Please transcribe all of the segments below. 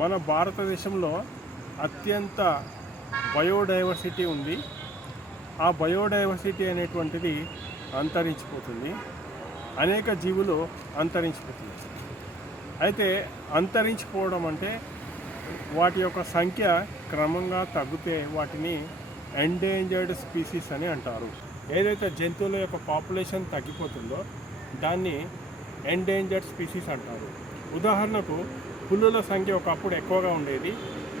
మన భారతదేశంలో అత్యంత బయోడైవర్సిటీ ఉంది. ఆ బయోడైవర్సిటీ అనేటువంటిది అంతరించిపోతుంది. అనేక జీవులు అంతరించిపోతుంది. అయితే అంతరించిపోవడం అంటే వాటి యొక్క సంఖ్య క్రమంగా తగ్గితే వాటిని ఎండేంజర్డ్ స్పీసీస్ అని అంటారు. ఏదైతే జంతువుల యొక్క పాపులేషన్ తగ్గిపోతుందో దాన్ని ఎండేంజర్డ్ స్పీసీస్ అంటారు. ఉదాహరణకు పులుల సంఖ్య ఒకప్పుడు ఎక్కువగా ఉండేది,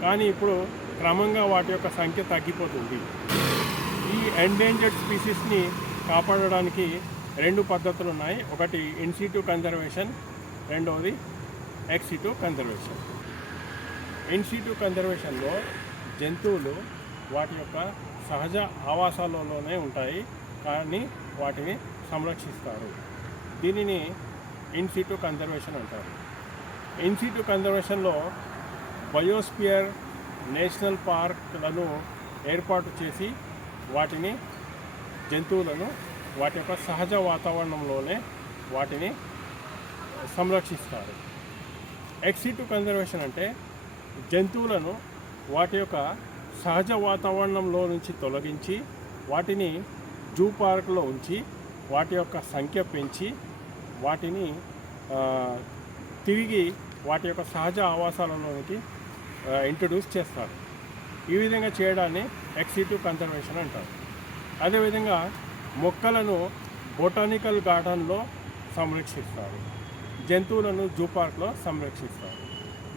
కానీ ఇప్పుడు క్రమంగా వాటి యొక్క సంఖ్య తగ్గిపోతుంది. ఈ ఎండేంజర్డ్ స్పీసీస్ని కాపాడడానికి రెండు పద్ధతులు ఉన్నాయి. ఒకటి ఇన్సిటు కన్జర్వేషన్, రెండవది ఎక్సిటు కన్జర్వేషన్. ఇన్సిటు కన్జర్వేషన్లో జంతువులు వాటి యొక్క సహజ ఆవాసాలలోనే ఉంటాయి, కానీ వాటిని సంరక్షిస్తారు. దీనిని ఇన్సిటు కన్జర్వేషన్ అంటారు. ఇన్సిటు కన్జర్వేషన్లో బయోస్పియర్, నేషనల్ పార్క్లను ఏర్పాటు చేసి వాటిని జంతువులను వాటి యొక్క సహజ వాతావరణంలోనే వాటిని సంరక్షిస్తారు. ఎక్సిటు కన్జర్వేషన్ అంటే జంతువులను వాటి యొక్క సహజ వాతావరణంలో నుంచి తొలగించి వాటిని జూ పార్కులో ఉంచి వాటి యొక్క సంఖ్య పెంచి వాటిని తిరిగి వాటి యొక్క సహజ ఆవాసాలలోనికి ఇంట్రడ్యూస్ చేస్తారు. ఈ విధంగా చేయడాన్ని ఎక్సిటు కన్జర్వేషన్ అంటారు. అదేవిధంగా మొక్కలను బొటానికల్ గార్డెన్లో సంరక్షిస్తారు, జంతువులను జూ పార్క్లో సంరక్షిస్తారు.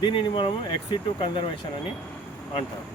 దీనిని మనము ఎక్సిటు కన్జర్వేషన్ అని అంటారు.